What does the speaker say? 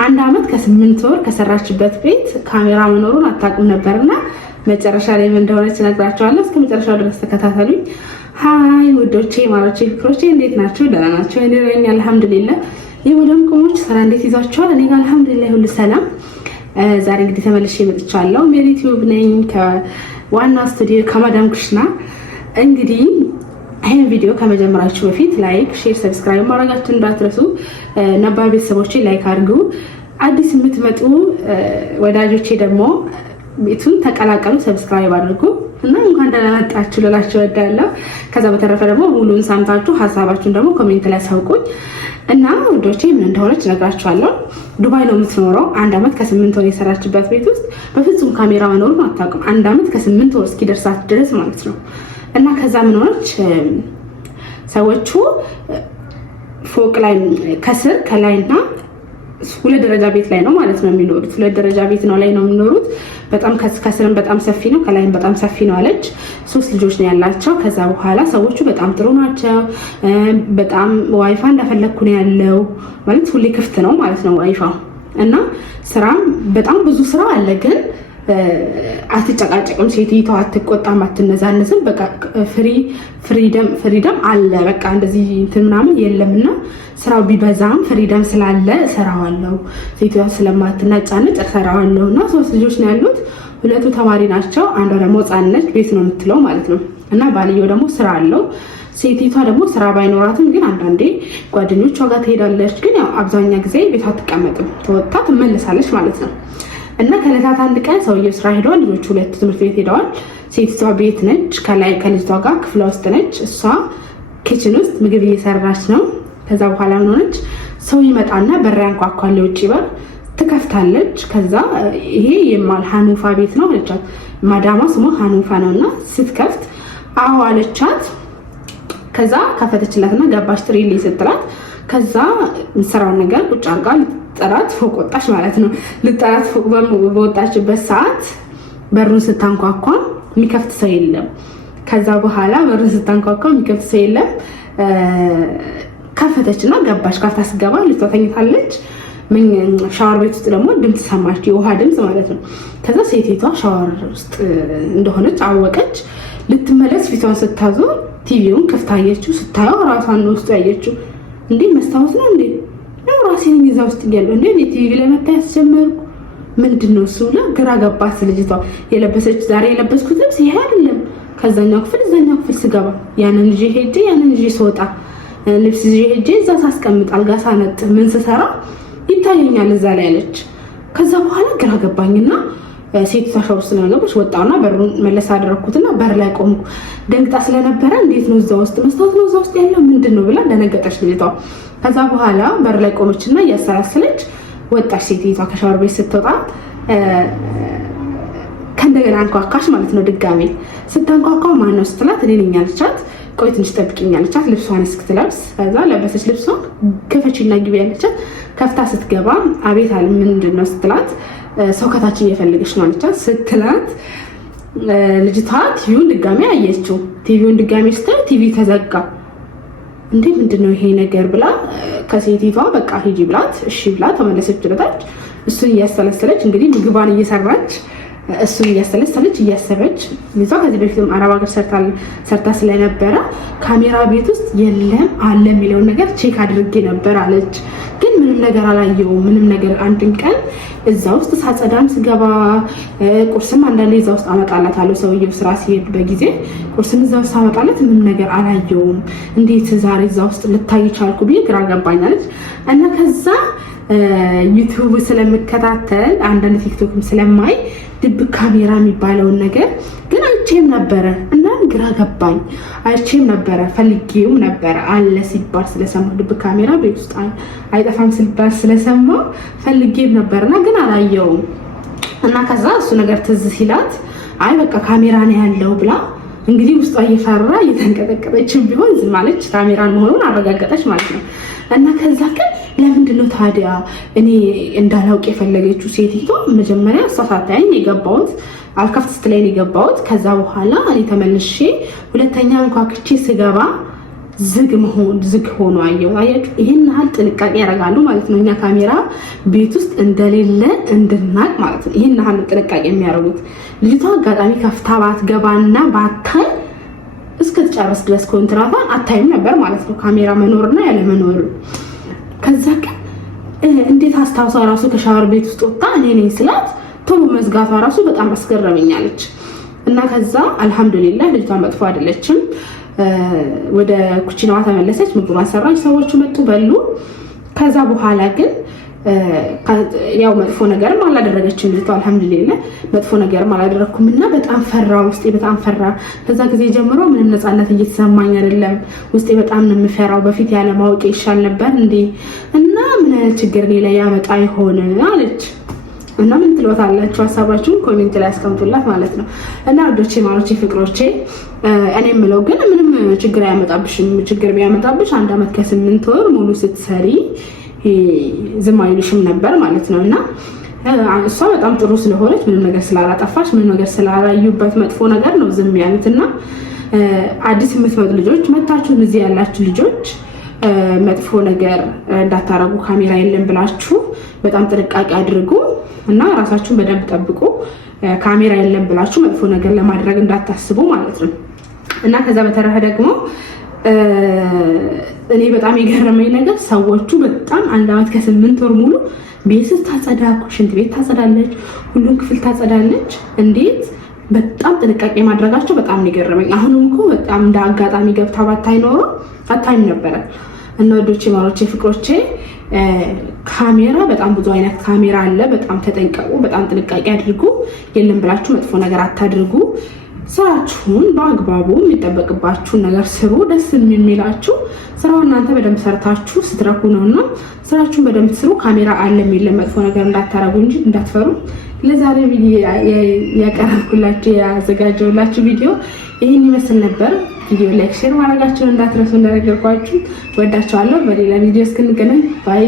1 ዓመት ከ8 ወር ከሰራችበት ቤት ካሜራ መኖሩን አታውቅም ነበርና መጨረሻ ላይ ምን እንደሆነች እነግራችኋለሁ። እስከ መጨረሻው ድረስ ተከታተሉኝ። ሃይ ውዶቼ፣ ማሮቼ፣ ፍቅሮቼ እንዴት ናችሁ? ደህና ናችሁ? እኔ ነኝ አልሐምዱሊላህ። የወደም ቆሞች ስራ እንዴት ይዛችኋል? እኔ ጋር አልሐምዱሊላህ ሁሉ ሰላም። ዛሬ እንግዲህ ተመልሼ መጥቻለሁ። ሜሪ ቲዩብ ነኝ ከዋና ስቱዲዮ ከማዳም ኩሽና። እንግዲህ ይሄን ቪዲዮ ከመጀመራችሁ በፊት ላይክ፣ ሼር፣ ሰብስክራይብ ማድረጋችሁን እንዳትረሱ። ነባር ቤተሰቦቼ ላይክ አድርጉ። አዲስ የምትመጡ ወዳጆቼ ደግሞ ቤቱን ተቀላቀሉ፣ ሰብስክራይብ አድርጉ እና እንኳን ደህና መጣችሁ ልላችሁ እወዳለሁ። ከዛ በተረፈ ደግሞ ሙሉን ሰምታችሁ ሀሳባችሁን ደግሞ ኮሜንት ላይ አሳውቁኝ እና ወዶቼ ምን እንደሆነች እነግራችኋለሁ። ዱባይ ነው የምትኖረው። 1 ዓመት ከ8 ወር የሰራችበት ቤት ውስጥ በፍጹም ካሜራ መኖሩን አታውቅም። 1 ዓመት ከ8 ወር እስኪደርሳት ድረስ ማለት ነው። እና ከዛ ምን ሆነች፣ ሰዎቹ ፎቅ ላይ ከስር ከላይና 2 ደረጃ ቤት ላይ ነው ማለት ነው የሚኖሩት። 2 ደረጃ ቤት ነው ላይ ነው የሚኖሩት። በጣም ከስርም በጣም ሰፊ ነው፣ ከላይም በጣም ሰፊ ነው አለች። 3 ልጆች ነው ያላቸው። ከዛ በኋላ ሰዎቹ በጣም ጥሩ ናቸው። በጣም ዋይፋ እንደፈለኩ ነው ያለው ማለት ሁሌ ክፍት ነው ማለት ነው ዋይፋ። እና ስራም በጣም ብዙ ስራ አለ ግን አትጨቃጨቅም። ሴትይቷ አትቆጣም፣ አትነዛነዝም። በቃ ፍሪደም አለ። በቃ እንደዚህ እንትን ምናምን የለምና ስራው ቢበዛም ፍሪደም ስላለ እሰራዋለሁ። ሴትይቷ ስለማትነጫነጭ እሰራዋለሁ። እና 3 ልጆች ነው ያሉት። 2 ተማሪ ናቸው፣ አንዷ ደግሞ ሕፃን ነች፣ ቤት ነው የምትለው ማለት ነው። እና ባልየው ደግሞ ስራ አለው። ሴትይቷ ደግሞ ስራ ባይኖራትም ግን አንዳንዴ ጓደኞቿ ጋር ትሄዳለች። ግን ያው አብዛኛ ጊዜ ቤት አትቀመጥም፣ ተወጣ ትመለሳለች ማለት ነው። እና ከዕለታት አንድ ቀን ሰውየው ስራ ሄደዋል። ልጆቹ 2 ትምህርት ቤት ሄደዋል። ሴትቷ ቤት ነች፣ ከላይ ከልጅቷ ጋር ክፍሏ ውስጥ ነች። እሷ ኪችን ውስጥ ምግብ እየሰራች ነው። ከዛ በኋላ ምን ሆነች፣ ሰው ይመጣና በር ያንኳኳል። የውጭ በር ትከፍታለች። ከዛ ይሄ የማል ሀኑፋ ቤት ነው አለቻት። ማዳማ ስሟ ሀኑፋ ነውና ስትከፍት አዎ አለቻት። ከዛ ከፈተችላትና ገባች ጥሪልኝ ስትላት ከዛ ምሰራውን ነገር ቁጭ አርጋ ልጠራት ፎቅ ወጣች ማለት ነው። ልጠራት ፎቅ በወጣችበት ሰዓት በሩን ስታንኳኳ የሚከፍት ሰው የለም። ከዛ በኋላ በሩን ስታንኳኳ የሚከፍት ሰው የለም። ከፈተችና ገባች። ካፍታ ስገባ ልጅቷ ተኝታለች። ሻወር ቤት ውስጥ ደግሞ ድምፅ ሰማች፣ የውሃ ድምፅ ማለት ነው። ከዛ ሴቴቷ ሻወር ውስጥ እንደሆነች አወቀች። ልትመለስ ፊቷን ስታዞር ቲቪውን ከፍታ አየችው። ስታየው ራሷን ነው ውስጡ ያየችው። እንዴ መስታወት ነው እንዴ? ነው ራሴን ይዛ ውስጥ ይያለው እንዴ? ቲቪ ላይ መታየት ጀመርኩ። ምንድነው እሱ ብላ ግራ ገባት ልጅቷ። የለበሰች ዛሬ የለበስኩት ልብስ ይሄ አይደለም። ከዛኛው ክፍል እዛኛው ክፍል ስገባ ያንን ልጅ ሄጄ ያንን ልጅ ስወጣ ልብስ ይዤ ሄጄ እዛ ሳስቀምጥ አልጋ ሳነጥ ምን ስሰራ ይታየኛል እዛ ላይ አለች። ከዛ በኋላ ግራ ገባኝና ሴት ታሻው ስለነበረች ወጣውና በሩን መለስ አደረኩትና በር ላይ ቆምኩ። ደንግጣ ስለነበረ እንዴት ነው እዛ ውስጥ መስታወት ነው እዛ ውስጥ ያለው ምንድነው ብላ ደነገጠች ልጅቷ። ከዛ በኋላ በር ላይ ቆመችና እያሰላሰለች ወጣች። ሴትይቷ ከሻወር ቤት ስትወጣ ከእንደገና አንኳኳች ማለት ነው። ድጋሜ ስታንኳኳ ማን ነው ስትላት እኔ ነኝ አለቻት። ቆይ ትንሽ ጠብቂኝ አለቻት። ልብሷን እስክትለብስ ከዛ ለበሰች። ልብሷን ክፈችና ግቢ ያለቻት። ከፍታ ስትገባ አቤት አለ። ምንድነው ስትላት ሰው ከታች እየፈለገች ነው አለቻት። ስትላት ልጅቷ ቲቪውን ድጋሜ አየችው። ቲቪውን ድጋሜ ስታይ ቲቪ ተዘጋ። እንዴ ምንድነው ይሄ ነገር ብላ ከሴቲቷ በቃ ሂጂ ብላት እሺ ብላ ተመለሰች ወደታች። እሱን እያሰለሰለች እንግዲህ ምግቧን እየሰራች እሱን እያሰለሰለች እያሰበች ልጅቷ ከዚህ በፊትም አረብ ሀገር ሰርታ ስለነበረ ካሜራ ቤት ውስጥ የለም አለ የሚለውን ነገር ቼክ አድርጌ ነበር አለች። ግን ምንም ነገር አላየውም። ምንም ነገር አንድን ቀን እዛ ውስጥ ሳጸዳም ስገባ ቁርስም አንዳንዴ እዛ ውስጥ አመጣላታለሁ። ሰውየው ስራ ሲሄድ በጊዜ ቁርስም እዛ ውስጥ አመጣላት። ምንም ነገር አላየውም። እንዴት ዛሬ እዛ ውስጥ ልታይ ቻልኩ ብዬ ግራ ገባኛለች። እና ከዛ ዩቲዩብ ስለምከታተል አንዳንድ ቲክቶክም ስለማይ ድብቅ ካሜራ የሚባለውን ነገር ግን አይቼም ነበረ እና ግራ ገባኝ። አይቼም ነበረ ፈልጌውም ነበረ አለ ሲባል ስለሰማሁ ድብቅ ካሜራ ቤት ውስጥ አይጠፋም ሲባል ስለሰማሁ ፈልጌም ነበርና ግን አላየውም። እና ከዛ እሱ ነገር ትዝ ሲላት አይ በቃ ካሜራ ነው ያለው ብላ እንግዲህ ውስጧ እየፈራ እየተንቀጠቀጠችም ቢሆን ዝም አለች። ካሜራን መሆኑን አረጋገጠች ማለት ነው። እና ከዛ ግን ለምንድነው ታዲያ እኔ እንዳላውቅ የፈለገችው ሴቲቷ? መጀመሪያ እሷ ሳታየኝ የገባሁት አልከፍት ስትለኝ የገባሁት። ከዛ በኋላ እኔ ተመልሼ ሁለተኛ አንኳኩቼ ስገባ ዝግ ሆኖ አያችሁ። ይሄን ያህል ጥንቃቄ ያደርጋሉ ማለት ነው። እኛ ካሜራ ቤት ውስጥ እንደሌለ እንድናቅ ማለት ነው። ይሄን ያህል ጥንቃቄ የሚያደርጉት። ልጅቷ አጋጣሚ ከፍታ ባትገባና ባታይ እስከተጨረስ ድረስ ኮንትራቷን አታይም ነበር ማለት ነው፣ ካሜራ መኖርና ያለ መኖር። ከዛ እንዴት አስታውሳ ራሱ ከሻወር ቤት ውስጥ ወጣ እኔ ነኝ ስላት ቶሎ መዝጋቷ ራሱ በጣም አስገረመኛለች። እና ከዛ አልሐምዱሊላህ ልጅቷ መጥፎ አይደለችም። ወደ ኩቺናዋ ተመለሰች፣ ምግቧን ሰራች፣ ሰዎቹ መጡ በሉ። ከዛ በኋላ ግን ያው መጥፎ ነገርም አላደረገችም ልጅቷ አልሐምዱሊላህ፣ መጥፎ ነገርም አላደረኩም። እና በጣም ፈራ፣ ውስጤ በጣም ፈራ። ከዛ ጊዜ ጀምሮ ምንም ነፃነት እየተሰማኝ አይደለም፣ ውስጤ በጣም ነው የምፈራው። በፊት ያለ ማወቅ ይሻል ነበር እንዴ እና ምን ችግር ላይ ያመጣ ይሆን አለች። እና ምን ትሏታላችሁ? ሀሳባችሁን ኮሜንት ላይ አስቀምጡላት ማለት ነው። እና ወዶቼ ማሮቼ ፍቅሮቼ እኔ የምለው ግን ምንም ችግር አያመጣብሽም። ችግር ቢያመጣብሽ 1 ዓመት ከ8 ወር ሙሉ ስትሰሪ ዝም አይሉሽም ነበር ማለት ነው። እና እሷ በጣም ጥሩ ስለሆነች ምንም ነገር ስላላጠፋች ምንም ነገር ስላላዩበት መጥፎ ነገር ነው ዝም ያሉት። እና አዲስ የምትመጡ ልጆች መታችሁ እዚህ ያላችሁ ልጆች መጥፎ ነገር እንዳታረጉ፣ ካሜራ የለም ብላችሁ በጣም ጥንቃቄ አድርጉ እና ራሳችሁን በደንብ ጠብቁ። ካሜራ የለም ብላችሁ መጥፎ ነገር ለማድረግ እንዳታስቡ ማለት ነው። እና ከዛ በተረፈ ደግሞ እኔ በጣም የገረመኝ ነገር ሰዎቹ በጣም 1 ዓመት ከ8 ወር ሙሉ ቤት ታጸዳ፣ ሽንት ቤት ታጸዳለች፣ ሁሉም ክፍል ታጸዳለች። እንዴት በጣም ጥንቃቄ ማድረጋቸው በጣም የገረመኝ። አሁንም እኮ በጣም እንደ አጋጣሚ ገብታ ባታይ ኖሮ አታይም ነበረ። እና ወዶቼ ማሮቼ ፍቅሮቼ ካሜራ በጣም ብዙ አይነት ካሜራ አለ። በጣም ተጠንቀቁ፣ በጣም ጥንቃቄ አድርጉ። የለም ብላችሁ መጥፎ ነገር አታድርጉ። ስራችሁን በአግባቡ የሚጠበቅባችሁን ነገር ስሩ። ደስ የሚላችሁ ስራው እናንተ በደንብ ሰርታችሁ ስትረኩ ነውና ስራችሁን በደንብ ስሩ። ካሜራ አለ የሚል መጥፎ ነገር እንዳታረጉ እንጂ እንዳትፈሩ። ለዛሬ ቪዲዮ ያቀረብኩላችሁ ያዘጋጀሁላችሁ ቪዲዮ ይህን ይመስል ነበር። ቪዲዮ ላይክ፣ ሼር ማድረጋችሁን እንዳትረሱ። እንደነገርኳችሁ ወዳችኋለሁ። በሌላ ቪዲዮ እስክንገናኝ ባይ።